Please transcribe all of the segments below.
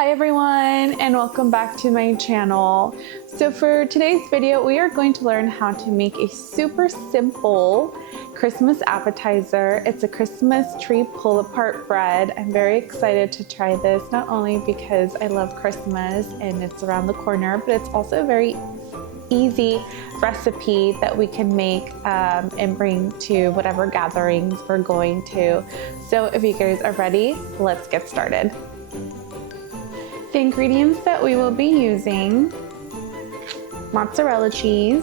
Hi everyone, and welcome back to my channel. So for today's video, we are going to learn how to make a super simple Christmas appetizer. It's a Christmas tree pull-apart bread. I'm very excited to try this, not only because I love Christmas and it's around the corner, but it's also a very easy recipe that we can make and bring to whatever gatherings we're going to. So if you guys are ready, let's get started. The ingredients that we will be using: mozzarella cheese,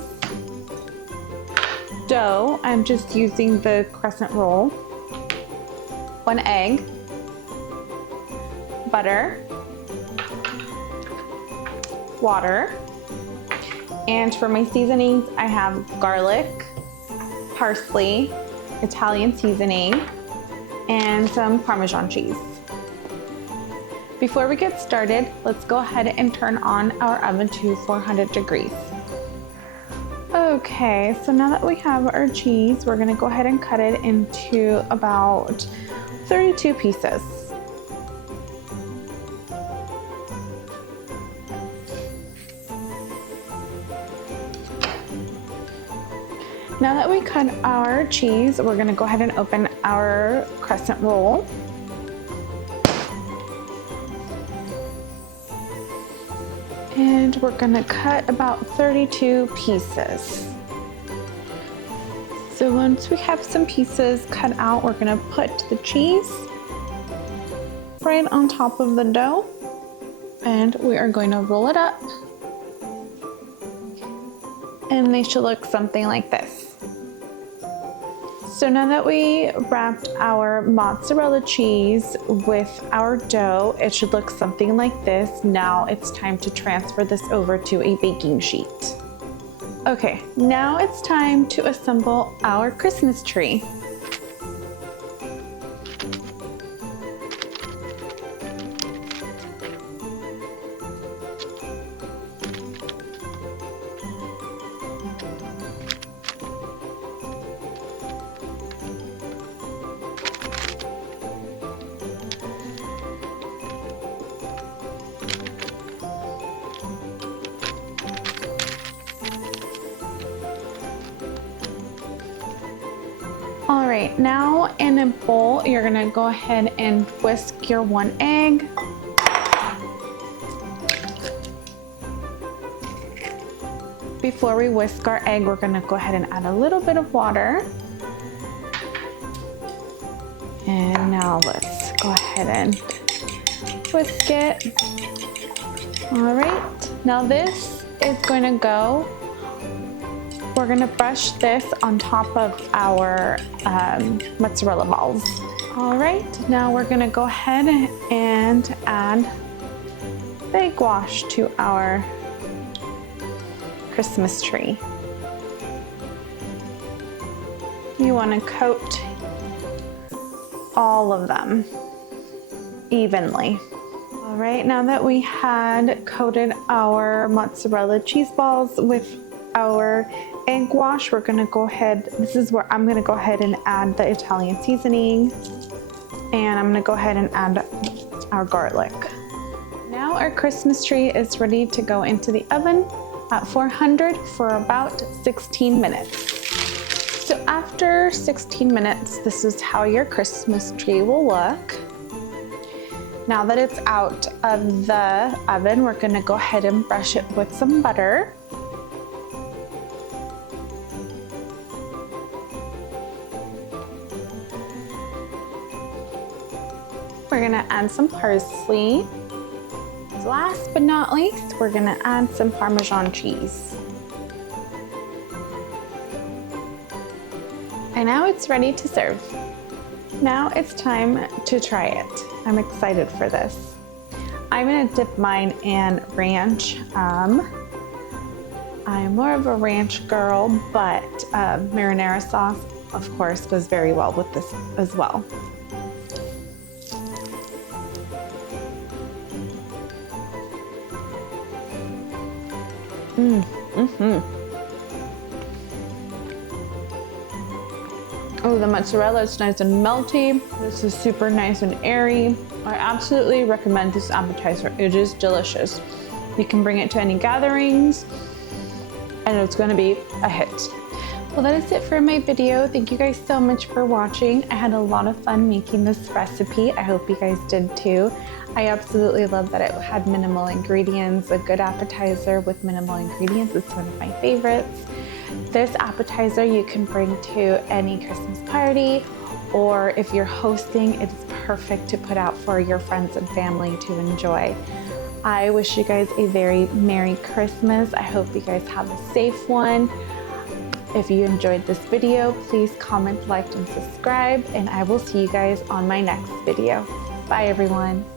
dough, I'm just using the crescent roll, 1 egg, butter, water, and for my seasonings I have garlic, parsley, Italian seasoning, and some Parmesan cheese. Before we get started, let's go ahead and turn on our oven to 400 degrees. Okay, so now that we have our cheese, we're gonna go ahead and cut it into about 32 pieces. Now that we cut our cheese, we're gonna go ahead and open our crescent roll. And we're gonna cut about 32 pieces. So once we have some pieces cut out, we're gonna put the cheese right on top of the dough, and we are going to roll it up. And they should look something like this. So now that we wrapped our mozzarella cheese with our dough, it should look something like this. Now it's time to transfer this over to a baking sheet. Okay, now it's time to assemble our Christmas tree. All right, now in a bowl, you're gonna go ahead and whisk your 1 egg. Before we whisk our egg, we're gonna go ahead and add a little bit of water. And now let's go ahead and whisk it. All right, now this is going to go, we're gonna brush this on top of our mozzarella balls. All right, now we're gonna go ahead and add egg wash to our Christmas tree. You wanna coat all of them evenly. All right, now that we had coated our mozzarella cheese balls with our egg wash, we're gonna go ahead, this is where I'm gonna go ahead and add the Italian seasoning, and I'm gonna go ahead and add our garlic. Now our Christmas tree is ready to go into the oven at 400 for about 16 minutes. So after 16 minutes, this is how your Christmas tree will look. Now that it's out of the oven, we're gonna go ahead and brush it with some butter. We're gonna add some parsley. Last but not least, we're gonna add some Parmesan cheese. And now it's ready to serve. Now it's time to try it. I'm excited for this. I'm gonna dip mine in ranch. I'm more of a ranch girl, but marinara sauce, of course, goes very well with this as well. Oh, the mozzarella is nice and melty. This is super nice and airy. I absolutely recommend this appetizer. It is delicious. You can bring it to any gatherings and it's gonna be a hit. Well, that is it for my video. Thank you guys so much for watching. I had a lot of fun making this recipe. I hope you guys did too. I absolutely love that it had minimal ingredients. A good appetizer with minimal ingredients is one of my favorites. This appetizer you can bring to any Christmas party, or if you're hosting, it's perfect to put out for your friends and family to enjoy. I wish you guys a very Merry Christmas. I hope you guys have a safe one. If you enjoyed this video, please comment, like, and subscribe, and I will see you guys on my next video. Bye everyone.